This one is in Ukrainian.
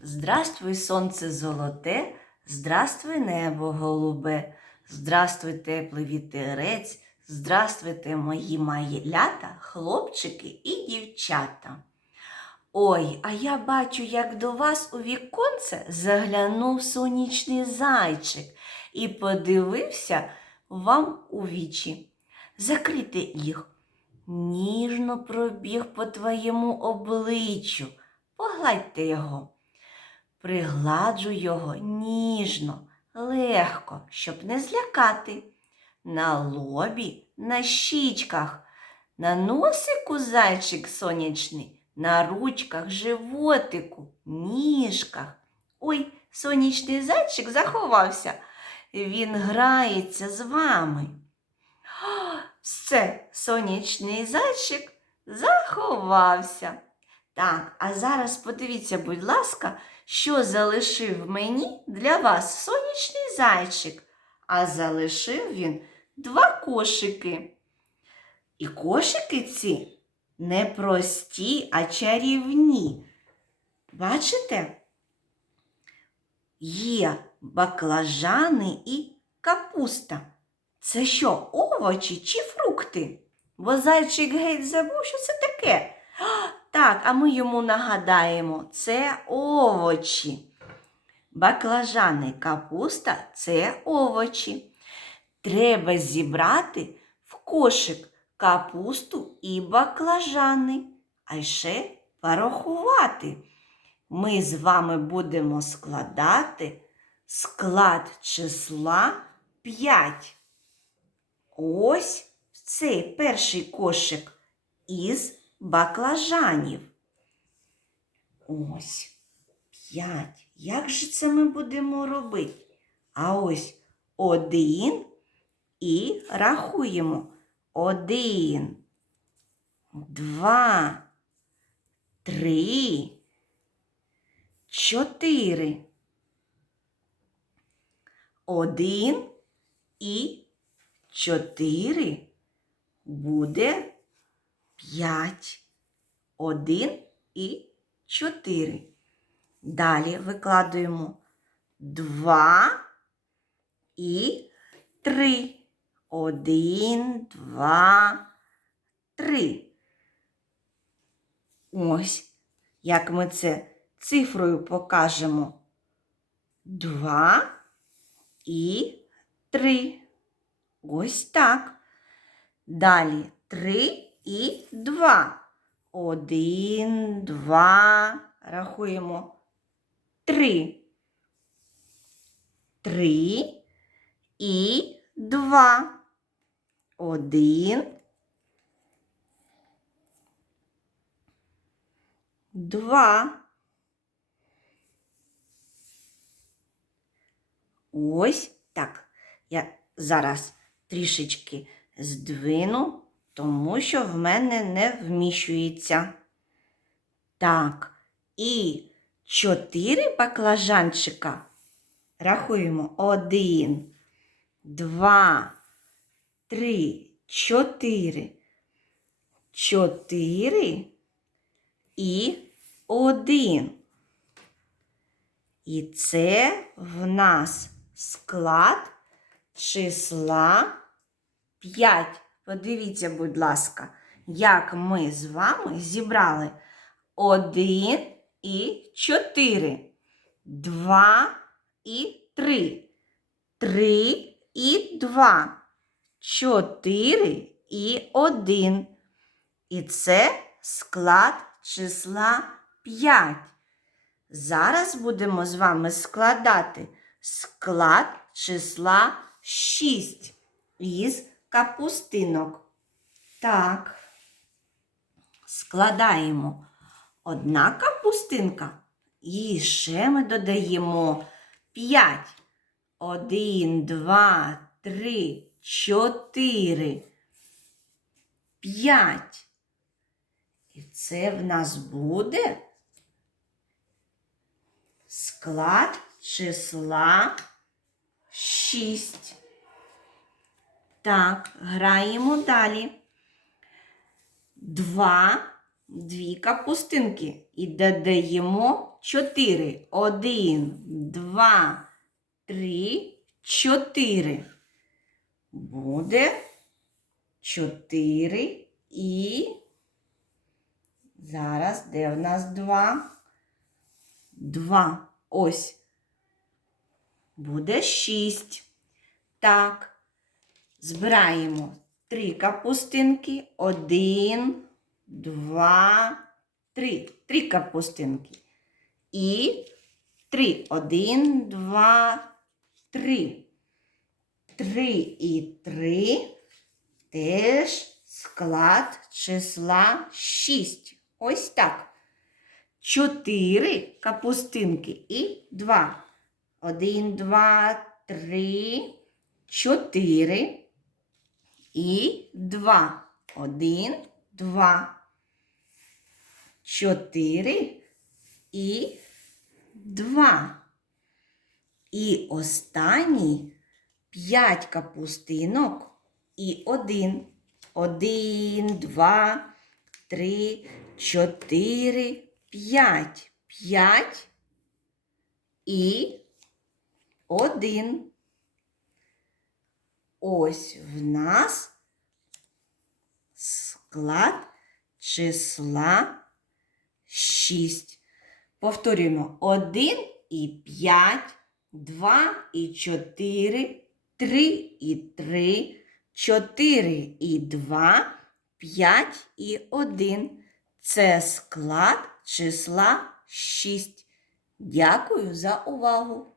Здравствуй, сонце золоте, здравствуй, небо голубе, здравствуй, теплий вітерець, здравствуйте, мої малята, хлопчики і дівчата. Ой, а я бачу, як до вас у віконце заглянув сонячний зайчик і подивився вам у вічі. Закрити їх. Ніжно пробіг по твоєму обличчю. Погладьте його. Пригладжу його ніжно, легко, щоб не злякати. На лобі, на щічках, на носику зайчик сонячний, на ручках, животику, ніжках. Ой, сонячний зайчик заховався. Він грається з вами. Все, сонячний зайчик заховався. Так, а зараз подивіться, будь ласка, що залишив мені для вас сонячний зайчик. А залишив він два кошики. І кошики ці не прості, а чарівні. Бачите? Є баклажани і капуста. Це що, овочі чи фрукти? Бо зайчик геть забув, що це таке. Так, а ми йому нагадаємо, це овочі. Баклажани, капуста це овочі. Треба зібрати в кошик капусту і баклажани, а ще порахувати. Ми з вами будемо складати склад числа 5. Ось цей перший кошик із баклажанів. Ось п'ять. Як же це ми будемо робити? А ось один і рахуємо. Один, два, три, чотири. Один і чотири буде п'ять. Один і чотири. Далі викладуємо два і три. Один, два, три. Ось, як ми це цифрою покажемо. Два і три. Ось так. Далі три і два. Один, два. Рахуємо. Три. Три і два. Один. Два. Ось так. Я зараз трішечки здвину, тому що в мене не вміщується. Так, і чотири баклажанчика. Рахуємо. Один, два, три, чотири. Чотири і один. І це в нас склад числа 5. Подивіться, будь ласка, як ми з вами зібрали 1 і 4, 2 і 3, 3 і 2, 4 і 1. І це склад числа 5. Зараз будемо з вами складати склад числа 6 із капустинок. Так, складаємо одна капустинка і ще ми додаємо 5. 1, 2, 3, 4, 5. І це в нас буде склад числа 6. Так, граємо далі. Два, дві капустинки і додаємо чотири. Один, два, три, чотири. Буде чотири і. Зараз де в нас два? Два. Ось. Буде шість. Так. Збираємо три капустинки. Один, два, три. Три капустинки. І три. Один, два, три. Три і три теж склад числа шість. Ось так. Чотири капустинки і два. Один, два, три, чотири і два. Один, два. Чотири і два. І останній п'ять капустинок і один. Один, два, три, чотири, п'ять. П'ять і один. Ось в нас склад числа 6. Повторюємо 1 і 5, 2 і 4, 3 і 3, 4 і 2, 5 і 1. Це склад числа 6. Дякую за увагу!